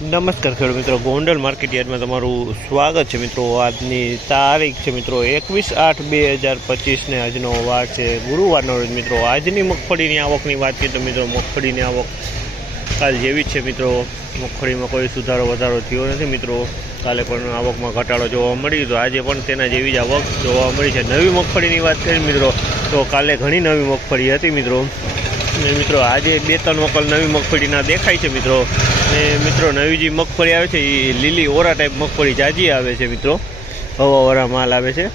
નમસ્કાર ખેડૂત મિત્રો, ગોંડલ માર્કેટ યાર્ડમાં તમારું સ્વાગત છે મિત્રો. આજની તારીખ છે મિત્રો એકવીસ આઠ બે હજાર પચીસને આજનો વાર છે ગુરુવારનો રોજ મિત્રો. આજની મગફળીની આવકની વાત કરીએ તો મિત્રો મગફળીની આવક કાલ જેવી જ છે મિત્રો. મગફળીમાં કોઈ સુધારો વધારો થયો નથી મિત્રો. કાલે પણ આવકમાં ઘટાડો જોવા મળી તો આજે પણ તેના જેવી જ આવક જોવા મળી છે. નવી મગફળીની વાત કરીએ મિત્રો, તો કાલે ઘણી નવી મગફળી હતી મિત્રો. ને મિત્રો આજે બે ત્રણ વકલ નવી મગફળીના દેખાય છે મિત્રો. ને મિત્રો નવી જે મગફળી આવે છે એ લીલી ઓરા ટાઈપ મગફળી જાજી આવે છે મિત્રો. હવાવાળા માલ આવે છે.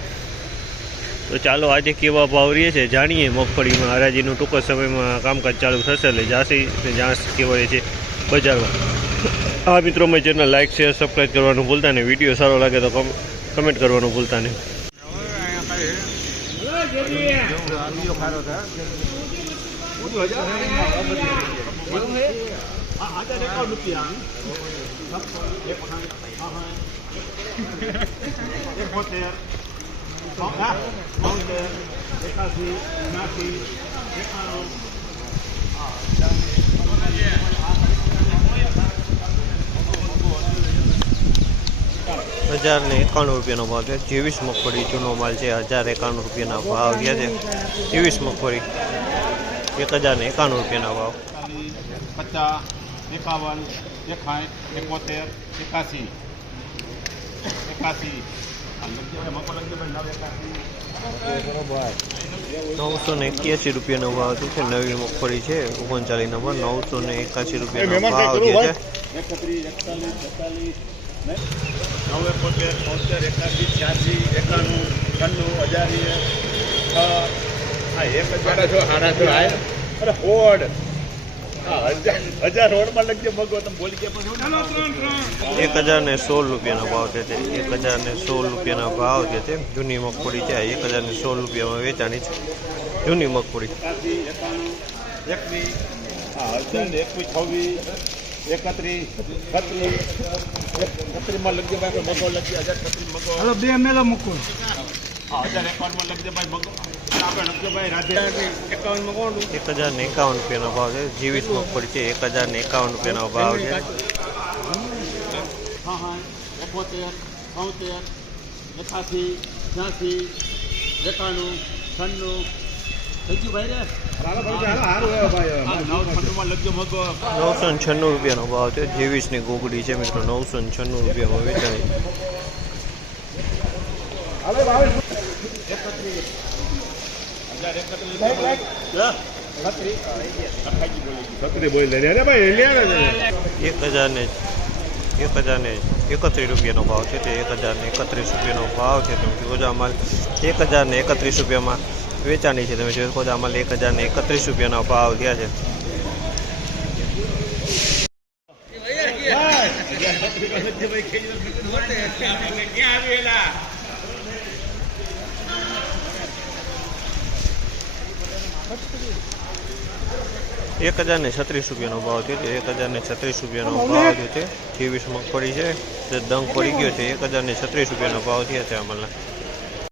તો ચાલો આજે કેવા ભાવ રહીએ છે જાણીએ મગફળીમાં. હરાજીનું ટૂંક જ સમયમાં કામકાજ ચાલુ થશે એટલે જાસી ને જાસ કેવા રહે છે બજારમાં. આ મિત્રો મેં ચેનલ લાઇક શેર સબસ્ક્રાઈબ કરવાનું ભૂલતા નહીં. વીડિયો સારો લાગે તો કમ કમેન્ટ કરવાનું ભૂલતા નહીં. હજાર ને એકાણું રૂપિયાનો ભાવ છે. જેવીસ મગફળી જૂનો માલ છે. હજાર એકાણું રૂપિયાના ભાવ છે. ત્રેવીસ મગફળી. એક હજાર ને એકાણું રૂપિયાના ભાવ પચાસ એકાવન એકાઠ એકોતેર એકાસી એકાસી. નવસો ને એક્યાસી રૂપિયાનો ભાવ છે નવી મગફળી છે ઓગણચાલીસ નંબર નવસો ને એકાસી રૂપિયાનો ભાવ છે એકત્રીસ એકતાલીસ બેતાલીસ ને? નવ એકોતેર તોતેર એકાસી છ્યાસી એકાણું છન્નું હજારી છ આ એક હજાર સાડા છ આય અરે હોડ હજાર રોડમાં લખજે મગો તમે બોલી ગયા એક હજાર ને સોળ રૂપિયાનો ભાવ છે તે. એક હજાર ને સોળ રૂપિયાનો ભાવ છે તે. જૂની મગફળી છે આ. એક હજાર ને સોળ રૂપિયામાં વેચાણી છે. જૂની મગફળી. હા એકત્રીસ છત્રીસ. ભાઈ આપણે મગો લખજે હજાર છત્રીસ મગો હાલો બે મેલા મૂકો. એક હજાર ને એકાવન રૂપિયાનો ભાવ છે. જીવીસ મગફળી છે. એક હજાર ને એકાવન રૂપિયાનો ભાવ છે. હા હા એકોતેર તોતેર એકાસી છ્યાસી એકાણું છન્નું. નવસો ને છન્નું રૂપિયાનો ભાવ છે. જેવીસની ગોગડી છે મિત્રો. નવસો ને છન્નું રૂપિયામાં વેચાણી એક હજાર ને એક હજાર ને એકત્રીસ રૂપિયાનો ભાવ છે તે એક હજાર ને એકત્રીસ રૂપિયાનો ભાવ છે તમે છો એક હજાર ને એકત્રીસ રૂપિયામાં વેચાણી છે તમે જોઈ શકો છો એક હજાર ને એકત્રીસ રૂપિયાનો ભાવ થયા છે એક હજાર ને છત્રીસ રૂપિયાનો ભાવ છે. એક હજાર ને છત્રીસ રૂપિયાનો ભાવ થયો છે. ત્રેવીસ મગફળી છે. જે દંગ પડી ગયો છે. એક હજાર ને છત્રીસ રૂપિયાનો ભાવ થયા છે અમારા